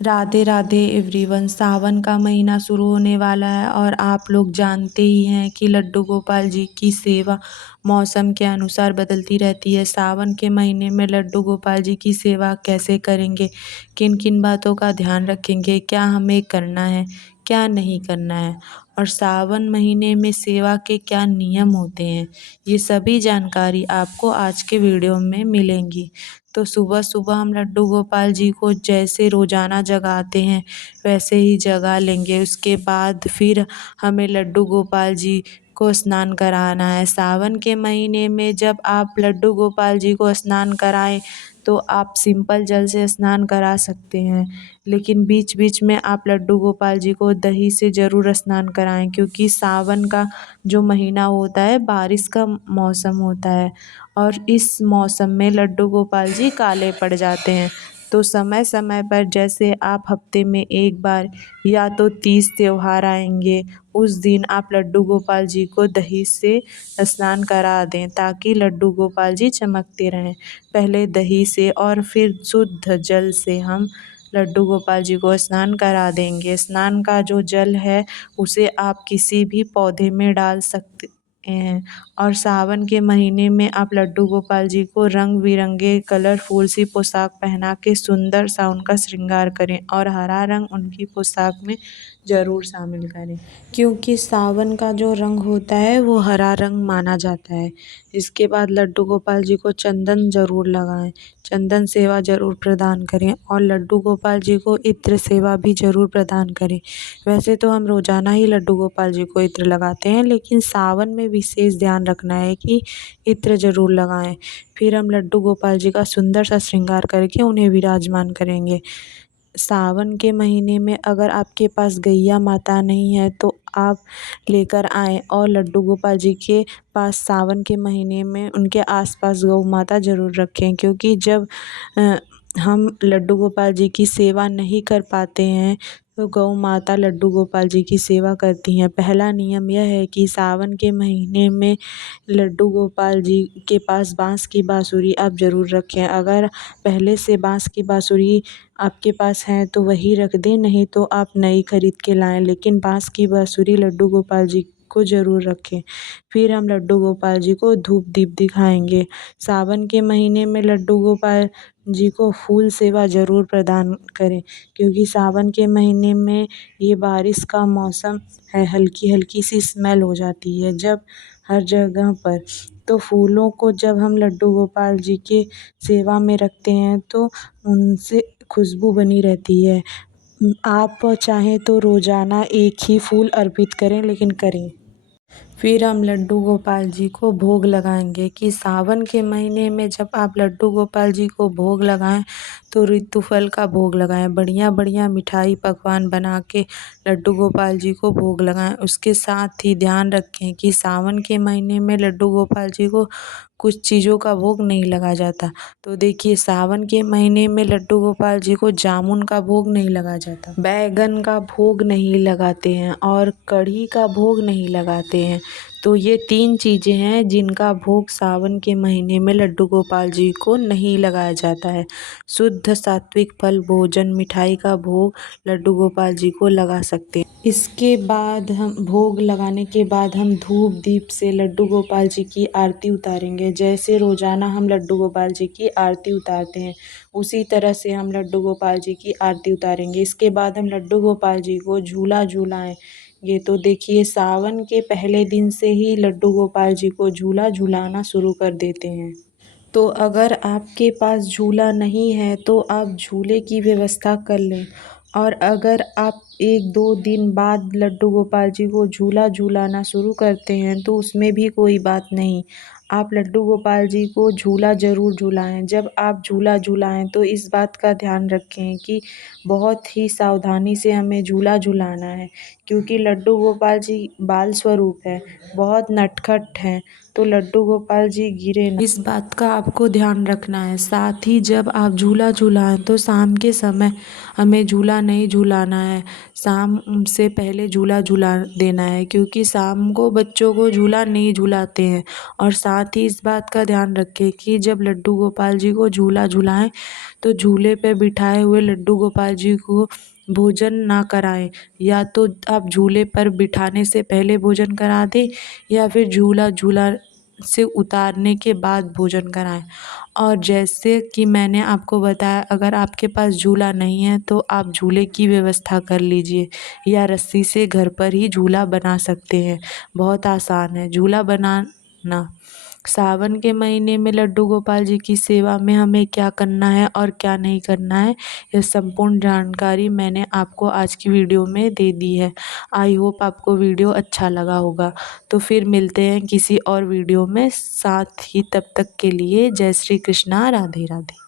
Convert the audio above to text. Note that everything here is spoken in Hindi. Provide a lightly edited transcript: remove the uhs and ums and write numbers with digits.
राधे राधे एवरीवन। सावन का महीना शुरू होने वाला है और आप लोग जानते ही हैं कि लड्डू गोपाल जी की सेवा मौसम के अनुसार बदलती रहती है। सावन के महीने में लड्डू गोपाल जी की सेवा कैसे करेंगे, किन किन बातों का ध्यान रखेंगे, क्या हमें करना है, क्या नहीं करना है, और सावन महीने में सेवा के क्या नियम होते हैं, ये सभी जानकारी आपको आज के वीडियो में मिलेंगी। तो सुबह सुबह हम लड्डू गोपाल जी को जैसे रोज़ाना जगाते हैं वैसे ही जगा लेंगे। उसके बाद फिर हमें लड्डू गोपाल जी को स्नान कराना है। सावन के महीने में जब आप लड्डू गोपाल जी को स्नान कराएं तो आप सिंपल जल से स्नान करा सकते हैं, लेकिन बीच बीच में आप लड्डू गोपाल जी को दही से ज़रूर स्नान कराएं, क्योंकि सावन का जो महीना होता है बारिश का मौसम होता है और इस मौसम में लड्डू गोपाल जी काले पड़ जाते हैं। तो समय समय पर जैसे आप हफ्ते में एक बार या तो तीज त्योहार आएंगे उस दिन आप लड्डू गोपाल जी को दही से स्नान करा दें, ताकि लड्डू गोपाल जी चमकते रहें। पहले दही से और फिर शुद्ध जल से हम लड्डू गोपाल जी को स्नान करा देंगे। स्नान का जो जल है उसे आप किसी भी पौधे में डाल सकते हैं और सावन के महीने में आप लड्डू गोपाल जी को रंग बिरंगे कलरफुल सी पोशाक पहना के सुंदर सा उनका श्रृंगार करें और हरा रंग उनकी पोशाक में ज़रूर शामिल करें, क्योंकि सावन का जो रंग होता है वो हरा रंग माना जाता है। इसके बाद लड्डू गोपाल जी को चंदन ज़रूर लगाएं, चंदन सेवा ज़रूर प्रदान करें और लड्डू गोपाल जी को इत्र सेवा भी ज़रूर प्रदान करें। वैसे तो हम रोज़ाना ही लड्डू गोपाल जी को इत्र लगाते हैं, लेकिन सावन में विशेष ध्यान रखना है कि इत्र ज़रूर लगाएं। फिर हम लड्डू गोपाल जी का सुंदर सा श्रृंगार करके उन्हें विराजमान करेंगे। सावन के महीने में अगर आपके पास गैया माता नहीं है तो आप लेकर आएँ और लड्डू गोपाल जी के पास सावन के महीने में उनके आसपास गौ माता ज़रूर रखें, क्योंकि जब हम लड्डू गोपाल जी की सेवा नहीं कर पाते हैं तो गौ माता लड्डू गोपाल जी की सेवा करती हैं। पहला नियम यह है कि सावन के महीने में लड्डू गोपाल जी के पास बांस की बांसुरी आप ज़रूर रखें। अगर पहले से बांस की बांसुरी आपके पास है तो वही रख दें, नहीं तो आप नई खरीद के लाएं, लेकिन बांस की बांसुरी लड्डू गोपाल जी को ज़रूर रखें। फिर हम लड्डू गोपाल जी को धूप दीप दिखाएंगे। सावन के महीने में लड्डू गोपाल जी को फूल सेवा ज़रूर प्रदान करें, क्योंकि सावन के महीने में ये बारिश का मौसम है, हल्की हल्की सी स्मेल हो जाती है जब हर जगह पर। तो फूलों को जब हम लड्डू गोपाल जी के सेवा में रखते हैं तो उनसे खुशबू बनी रहती है। आप चाहें तो रोज़ाना एक ही फूल अर्पित करें, लेकिन करें। फिर हम लड्डू गोपाल जी को भोग लगाएंगे कि सावन के महीने में जब आप लड्डू गोपाल जी को भोग लगाएं तो ऋतु फल का भोग लगाएं। बढ़िया बढ़िया मिठाई पकवान बना के लड्डू गोपाल जी को भोग लगाएं। उसके साथ ही ध्यान रखें कि सावन के महीने में लड्डू गोपाल जी को कुछ चीज़ों का भोग नहीं लगाया जाता। तो देखिए, सावन के महीने में लड्डू गोपाल जी को जामुन का भोग नहीं लगाया जाता, बैगन का भोग नहीं लगाते हैं और कढ़ी का भोग नहीं लगाते हैं। तो ये 3 चीज़ें हैं जिनका भोग सावन के महीने में लड्डू गोपाल जी को नहीं लगाया जाता है। शुद्ध सात्विक फल भोजन मिठाई का भोग लड्डू गोपाल जी को लगा सकते हैं। इसके बाद हम भोग लगाने के बाद हम धूप दीप से लड्डू गोपाल जी की आरती उतारेंगे। जैसे रोज़ाना हम लड्डू गोपाल जी की आरती उतारते हैं उसी तरह से हम लड्डू गोपाल जी की आरती उतारेंगे। इसके बाद हम लड्डू गोपाल जी को झूला झूलाएं। ये तो देखिए, सावन के पहले दिन से ही लड्डू गोपाल जी को झूला झूलाना शुरू कर देते हैं। तो अगर आपके पास झूला नहीं है तो आप झूले की व्यवस्था कर लें, और अगर आप 1-2 दिन बाद लड्डू गोपाल जी को झूला झूलाना शुरू करते हैं तो उसमें भी कोई बात नहीं। आप लड्डू गोपाल जी को झूला ज़रूर झूलाएं। जब आप झूला झूलाएं तो इस बात का ध्यान रखें कि बहुत ही सावधानी से हमें झूला झूलाना है, क्योंकि लड्डू गोपाल जी बाल स्वरूप है, बहुत नटखट हैं, तो लड्डू गोपाल जी गिरे ना, इस बात का आपको ध्यान रखना है। साथ ही जब आप झूला झूलाएं तो शाम के समय हमें झूला नहीं झूलाना है, शाम से पहले झूला झूला देना है, क्योंकि शाम को बच्चों को झूला नहीं झूलाते हैं। और साथ ही इस बात का ध्यान रखें कि जब लड्डू गोपाल जी को झूला झूलाएं तो झूले पे बिठाए हुए लड्डू गोपाल जी को भोजन ना कराएं। या तो आप झूले पर बिठाने से पहले भोजन करा दें या फिर झूला से उतारने के बाद भोजन कराएं। और जैसे कि मैंने आपको बताया, अगर आपके पास झूला नहीं है तो आप झूले की व्यवस्था कर लीजिए या रस्सी से घर पर ही झूला बना सकते हैं। बहुत आसान है झूला बनाना। सावन के महीने में लड्डू गोपाल जी की सेवा में हमें क्या करना है और क्या नहीं करना है, यह संपूर्ण जानकारी मैंने आपको आज की वीडियो में दे दी है। आई होप आपको वीडियो अच्छा लगा होगा। तो फिर मिलते हैं किसी और वीडियो में, साथ ही तब तक के लिए जय श्री कृष्णा, राधे राधे।